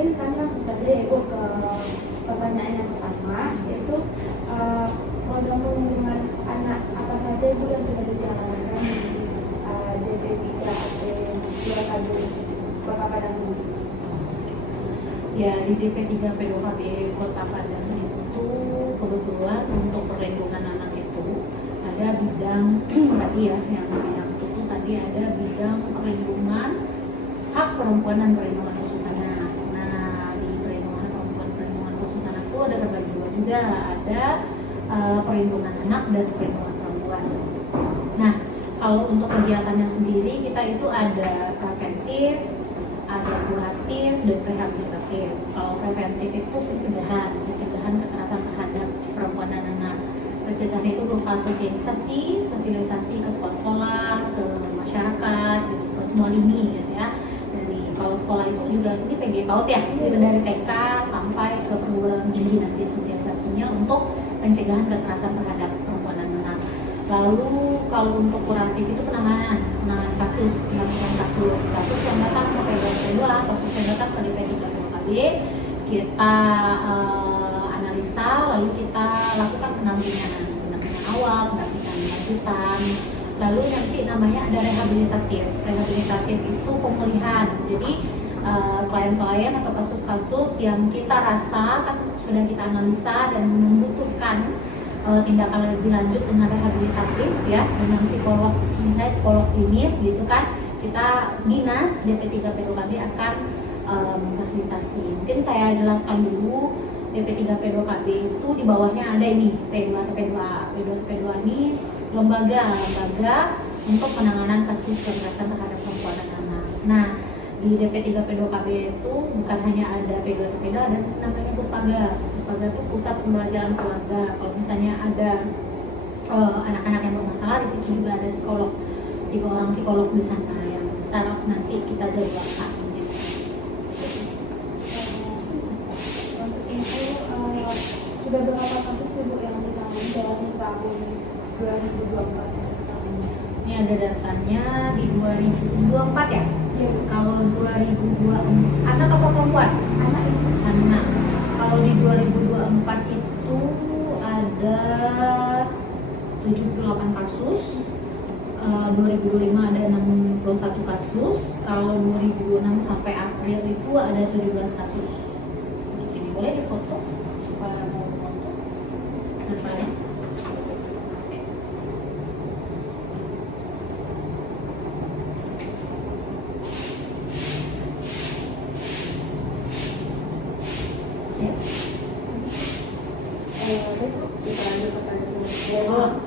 mungkin kami langsung saja ya Bu ke pertanyaan yang pertama, yaitu program perlindungan anak apa saja Ibu yang sudah dijalankan di DP3AP 2KB Kota Padang ini? Ya, di DP3AP 2KB Kota Padang itu kebetulan untuk perlindungan anak itu ada bidang tadi ya, yang bidang itu tadi ada bidang perlindungan hak perempuan dan perlindungan khusus anak. Nah, di perlindungan perempuan perlindungan khusus anak itu ada terbagi dua juga, ada perlindungan anak dan perlindungan perempuan. Nah, kalau untuk kegiatannya sendiri kita itu ada preventif, ada kuratif dan rehabilitatif. Kalau preventif itu pencegahan kekerasan terhadap perempuan dan anak. Pencegahan itu berupa sosialisasi ke sekolah-sekolah, ke masyarakat, gitu, ke semua lini, gitu ya. Dari kalau sekolah itu juga ini PG PAUD ya, dari TK sampai ke perguruan tinggi nanti sosialisasinya untuk pencegahan kekerasan terhadap perempuan dan anak. Lalu kalau untuk kuratif itu penanganan kasus yang datang ke PDP2 atau kasus yang datang ke DP3KB, kita analisa, lalu kita lakukan pendampingan awal, pendampingan lanjutan, lalu nanti namanya ada rehabilitatif itu pemulihan. Jadi klien-klien atau kasus-kasus yang kita rasa kan sudah kita analisa dan membutuhkan tindakan lebih lanjut dengan rehabilitatif ya, dengan psikolog, misalnya psikolog klinis gitu kan, kita dinas DP3P2KB akan memfasilitasi. Mungkin saya jelaskan dulu, DP3P2KB itu di bawahnya ada ini P2 atau P2A. P2 atau P2A ini lembaga untuk penanganan kasus kekerasan terhadap perempuan dan anak. Nah, di DP3P2KB itu bukan hanya ada P2 atau P2, ada namanya Puspaga. Puspaga itu pusat pembelajaran keluarga. Kalau misalnya ada anak-anak yang bermasalah, di situ juga ada psikolog, 3 orang psikolog di sana yang besar nanti kita jadwalkan. Untuk itu sudah berapa kasus Ibu yang ditangani dalam tahun 2024 sampai sekarang? Ini ada datanya di 2024 ya? Ya. Kalau 2024 anak atau perempuan? Anak. Kalau di 2024 itu ada 78 kasus. 2025 ada 61 kasus. Kalau 2006 sampai April itu ada 17 kasus. Ini boleh difoto supaya mau foto. Nah, kita lanjut kepada selanjutnya.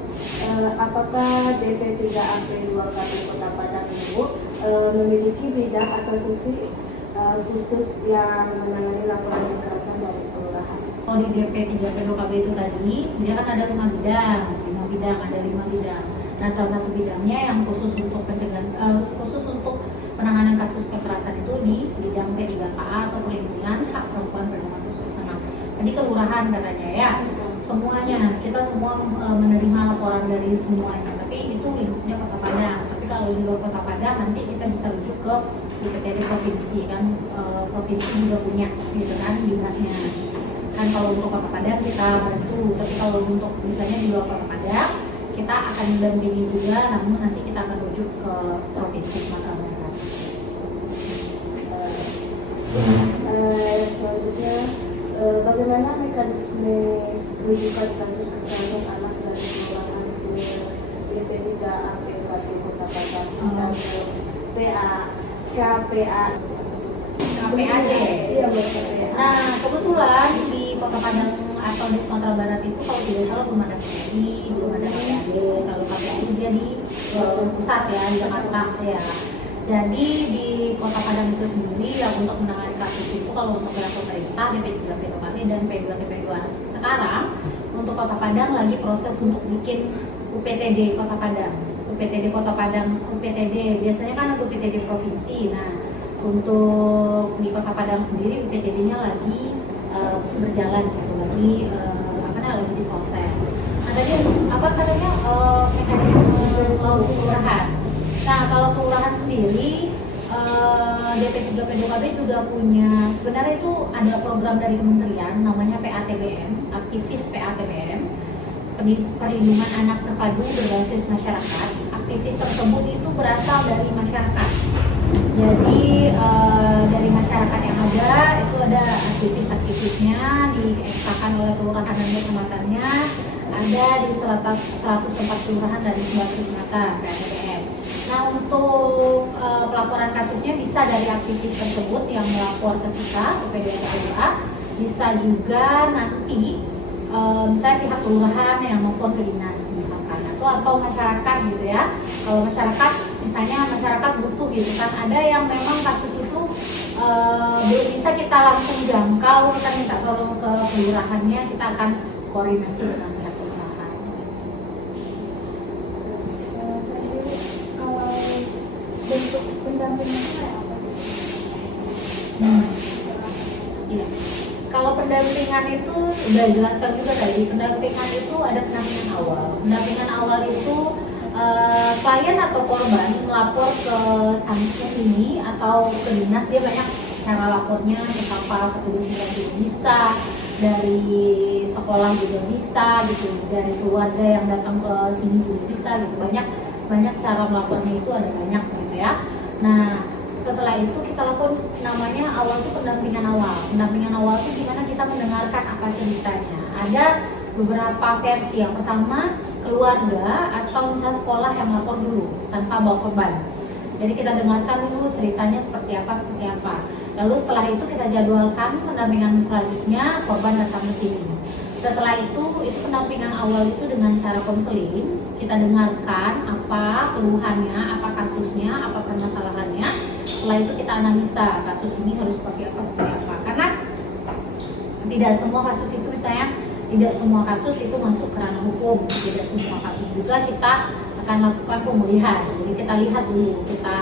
Apakah DP3AP 2KB Kota Padang Ibu memiliki bidang atau fungsi khusus yang menangani laporan kekerasan dari kelurahan? Kalau di DP3P2KB itu tadi, dia kan ada 5 bidang. Nah, salah satu bidangnya yang khusus untuk pencegahan, khusus untuk penanganan kasus kekerasan itu di bidang P3KA atau perlindungan hak perempuan perlindungan khusus anak. Tadi kelurahan katanya ya, semuanya kita semua menerima laporan dari semuanya. Tapi itu lingkupnya Kota Padang. Tapi kalau di luar Kota Padang nanti kita bisa rujuk ke DPTD provinsi kan, provinsi juga punya gitu kan dinasnya. Kan kalau untuk Kota Padang kita bantu, tapi kalau untuk misalnya di luar Kota Padang kita akan mendampingi juga, namun nanti kita akan rujuk ke provinsi Sumatera Barat. Selanjutnya, bagaimana mekanisme rujukan kasus kekerasan anak dari kelurahan ke DP3AP Kota Padang dan KPAD? Iya, Nah, kebetulan di Kota Padang atau di Sumatera Barat itu kalau tidak salah belum ada KPAD. Kalau KPAD dia di pusat ya, di Jakarta ya. Jadi di Kota Padang itu sendiri ya, untuk menangani kasus itu kalau untuk gerak pemerintah DP3P2KB dan P2TP2. Sekarang untuk Kota Padang lagi proses untuk bikin UPTD Kota Padang. UPTD biasanya kan ada UPTD provinsi. Nah, untuk di Kota Padang sendiri UPTD-nya lagi berjalan gitu, lagi diproses. Nah, tadi apa katanya mekanisme kelurahan. Nah, kalau kelurahan sendiri DP3P2KB juga punya, sebenarnya itu ada program dari kementerian namanya PATBM, aktivis PATBM, perlindungan anak terpadu berbasis masyarakat. Aktivis tersebut itu berasal dari masyarakat. Jadi dari masyarakat yang ada itu ada aktivis-aktivisnya dieksakan oleh kelurahan dan kecamatannya, ada di 104 kelurahan dari 11 kecamatan PATBM. Nah, untuk pelaporan kasusnya bisa dari aktivis tersebut yang melapor ke kita, ke PDA, bisa juga nanti misalnya pihak kelurahan yang melapor ke dinas misalkan, atau masyarakat gitu ya. Kalau masyarakat, misalnya masyarakat butuh gitu kan, ada yang memang kasus itu belum bisa kita langsung jangkau, kita minta tolong ke kelurahannya, kita akan koordinasi dengan pihak kelurahan. Kalau bentuk pendampingannya kayak apa? Iya. Kalau pendampingan itu udah jelaskan juga tadi, pendampingan itu ada pendampingan awal. Pendampingan awal itu klien atau korban melapor ke Samsung ini atau ke dinas, dia banyak cara lapornya, ke kapal 129 bisa, dari sekolah juga bisa gitu, dari keluarga yang datang ke sini juga bisa gitu, banyak cara melapornya, itu ada banyak gitu ya. Nah, setelah itu kita lakukan namanya awal itu pendampingan awal. Pendampingan awal itu gimana kita mendengarkan apa ceritanya. Ada beberapa versi. Yang pertama, keluarga atau misalnya sekolah yang lapor dulu tanpa bawa korban. Jadi kita dengarkan dulu ceritanya seperti apa. Lalu setelah itu kita jadwalkan pendampingan selanjutnya, korban datang ke sini. Setelah itu pendampingan awal itu dengan cara konseling. Kita dengarkan apa keluhannya, apa kasusnya, apa permasalahannya. Setelah itu kita analisa kasus ini harus seperti apa. Karena tidak semua kasus itu, misalnya tidak semua kasus itu masuk ke ranah hukum. Tidak semua kasus juga kita akan lakukan pemulihan. Jadi kita lihat dulu, kita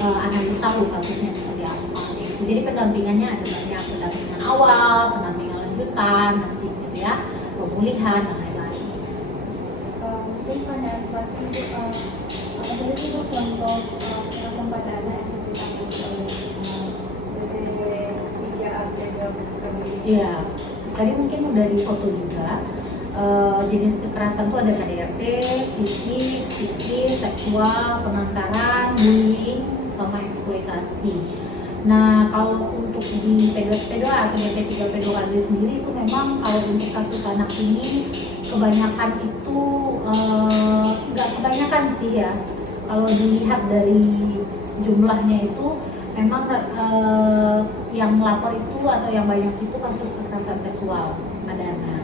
analisa dulu kasusnya seperti apa. Jadi pendampingannya ada banyak, pendampingan awal, pendampingan lanjutan, nanti gitu ya, pemulihan dan lain-lain. Mungkin pada saat itu apa saja sih Bu, contoh kekerasan pada anak yang seperti Iya, tadi mungkin udah difoto juga. Jenis kekerasan itu ada KDRT, fisik, psikis, seksual, pengantaran, bullying, sama eksploitasi. Nah, kalau untuk di P2P2 atau DP3P2KB sendiri itu memang kalau untuk kasus anak ini kebanyakan itu nggak kebanyakan sih ya. Kalau dilihat dari jumlahnya itu memang yang melapor itu atau yang banyak itu kasus kekerasan seksual pada anak.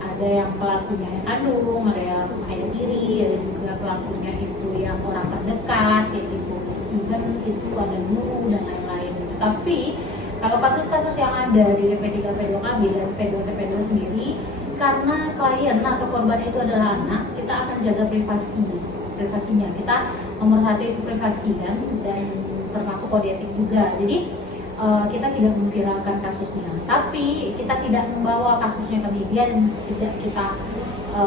Ada yang pelakunya yang kandung, ada yang ayah tiri, ada juga pelakunya itu yang orang terdekat, yaitu even itu ada guru dan lain-lain. Tapi kalau kasus-kasus yang ada di DP3P2KB dan P2TP2 sendiri, karena klien atau korban itu adalah anak, kita akan jaga privasinya. Kita nomor satu itu privasi kan, dan termasuk kode etik juga. Jadi kita tidak memviralkan kasusnya, tapi kita tidak membawa kasusnya ke media dan tidak kita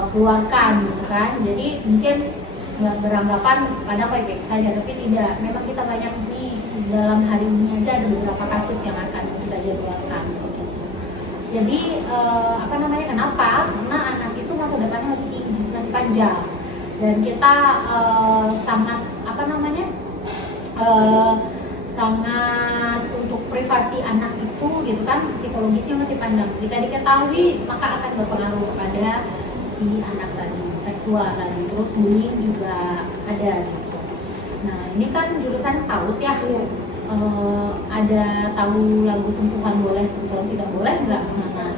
keluarkan gitu kan. Jadi mungkin beranggapan kadang baik-baik saja, tapi tidak. Memang kita banyak nih dalam hari ini aja ada beberapa kasus yang akan kita jadwalkan gitu. Jadi kenapa? Karena anak itu masa depannya masih tinggi, masih panjang, dan kita sangat sangat untuk privasi anak itu gitu kan, psikologisnya masih panjang. Jika diketahui maka akan berpengaruh kepada si anak tadi, seksual tadi, terus bullying juga ada gitu. Nah, ini kan jurusan PAUD ya, ada tahu lagu sentuhan boleh, sentuhan tidak boleh nggak? Nah,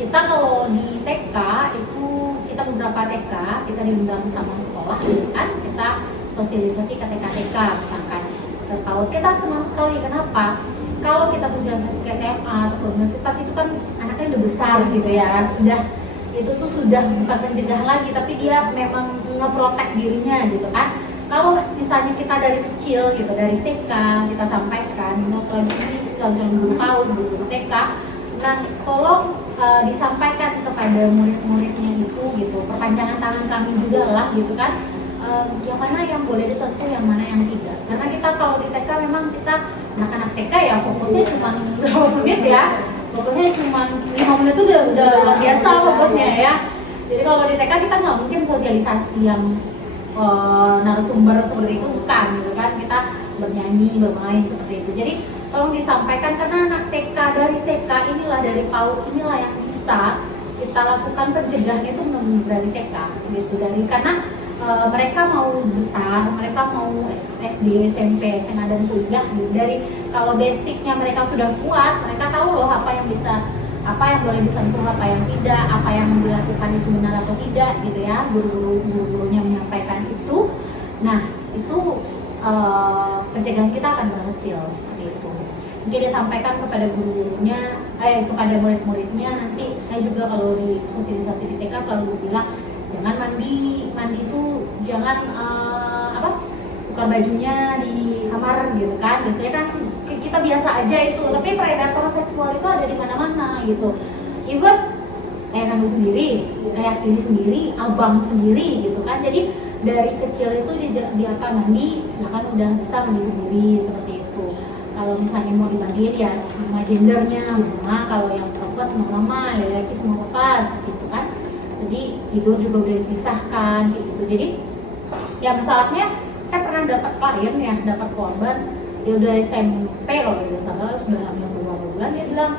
kita kalau di TK itu kita beberapa TK kita diundang sama sekolah gitu kan, kita sosialisasi ke TK misalkan ke PAUD. Kita senang sekali, kenapa? Kalau kita sosialisasi ke SMA atau ke universitas itu kan anaknya udah besar gitu ya, itu tuh sudah bukan pencegah lagi, tapi dia memang ngeprotek dirinya gitu kan. Kalau misalnya kita dari kecil gitu, dari TK kita sampaikan, apalagi ini calon guru PAUD, guru TK, nah tolong disampaikan kepada murid-muridnya itu gitu, perpanjangan tangan kami juga lah gitu kan. yang mana yang boleh disentuh, yang mana yang tidak. Karena kita kalau di TK memang kita anak-anak TK ya fokusnya cuma berapa menit ya, fokusnya cuma 5 menit itu udah luar biasa fokusnya ya. Jadi kalau di TK kita nggak mungkin sosialisasi yang narasumber seperti itu, bukan gitu kan, kita bernyanyi, bermain seperti itu. Jadi tolong disampaikan, karena anak TK, dari TK inilah, dari PAUD inilah yang bisa kita lakukan pencegahan itu dari TK gitu. Dari karena mereka mau besar, mereka mau SD, SMP, SMA dan kuliah gitu. Dari kalau basicnya mereka sudah kuat, mereka tahu loh apa yang bisa, apa yang boleh disentuh, apa yang tidak, apa yang dilakukan itu benar atau tidak gitu ya. Guru-gurunya menyampaikan itu. Nah, itu pencegahan kita akan berhasil seperti itu. Mungkin disampaikan kepada guru-gurunya, kepada murid-muridnya. Nanti saya juga kalau di sosialisasi di TK selalu bilang jangan mandi itu jangan tukar bajunya di kamar gitu kan. Biasanya kan kita biasa aja itu, tapi predator seksual itu ada di mana-mana gitu. Even kayak kamu sendiri, kayak diri sendiri, abang sendiri gitu kan. Jadi dari kecil itu di apa mandi, silakan udah bisa mandi sendiri seperti itu. Kalau misalnya mau dimandiin ya sama gendernya, mama, kalau yang perempuan sama mama, laki sama papa seperti itu kan. Jadi tidur juga udah dipisahkan kayak gitu. Jadi ya masalahnya saya pernah dapat klien ya, dapat korban, dia udah SMP kalau tidak salah, sudah hamil beberapa bulan, dia bilang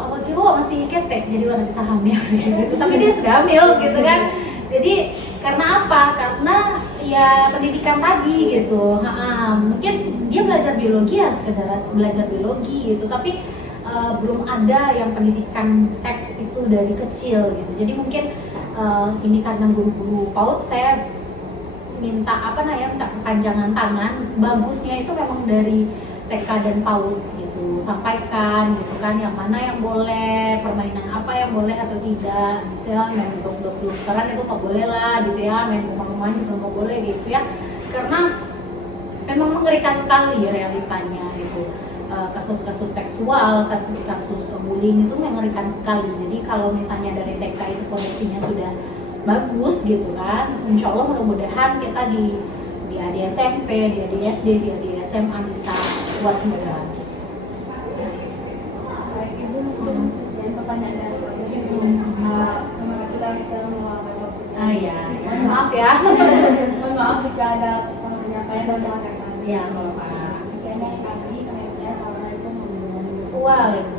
apa kira masih ketek jadi orang bisa hamil gitu. Tapi dia sudah hamil gitu kan. Jadi karena apa? Karena ya pendidikan tadi gitu. Mungkin dia belajar biologi ya sekedar belajar biologi gitu, tapi belum ada yang pendidikan seks itu dari kecil gitu. Jadi mungkin ini karena guru-guru PAUD saya minta minta perpanjangan tangan. Bagusnya itu memang dari TK dan PAUD gitu, sampaikan gitu kan, yang mana yang boleh, permainan apa yang boleh atau tidak. Misalnya main dokteran itu nggak boleh lah gitu ya, main rumah-rumahan itu nggak boleh gitu ya, karena memang mengerikan sekali realitanya gitu. Kasus-kasus seksual, kasus-kasus bullying itu mengerikan sekali. Jadi kalau misalnya dari TK itu kondisinya sudah bagus gitu kan, insya Allah mudah-mudahan kita di adik SMP, di adik SD, di adik SMA bisa kuat juga. Baik Ibu, mungkin sekian pertanyaan dari Ibu. Terima kasih telah meluangkan waktunya. Ya, maaf ya. Mohon maaf jika ada salah penyampaian dan salah kata. Ya, kalau Pak. Sekian dari kami, assalamualaikum warahmatullahi wabarakatuh. Waalaikumsalam.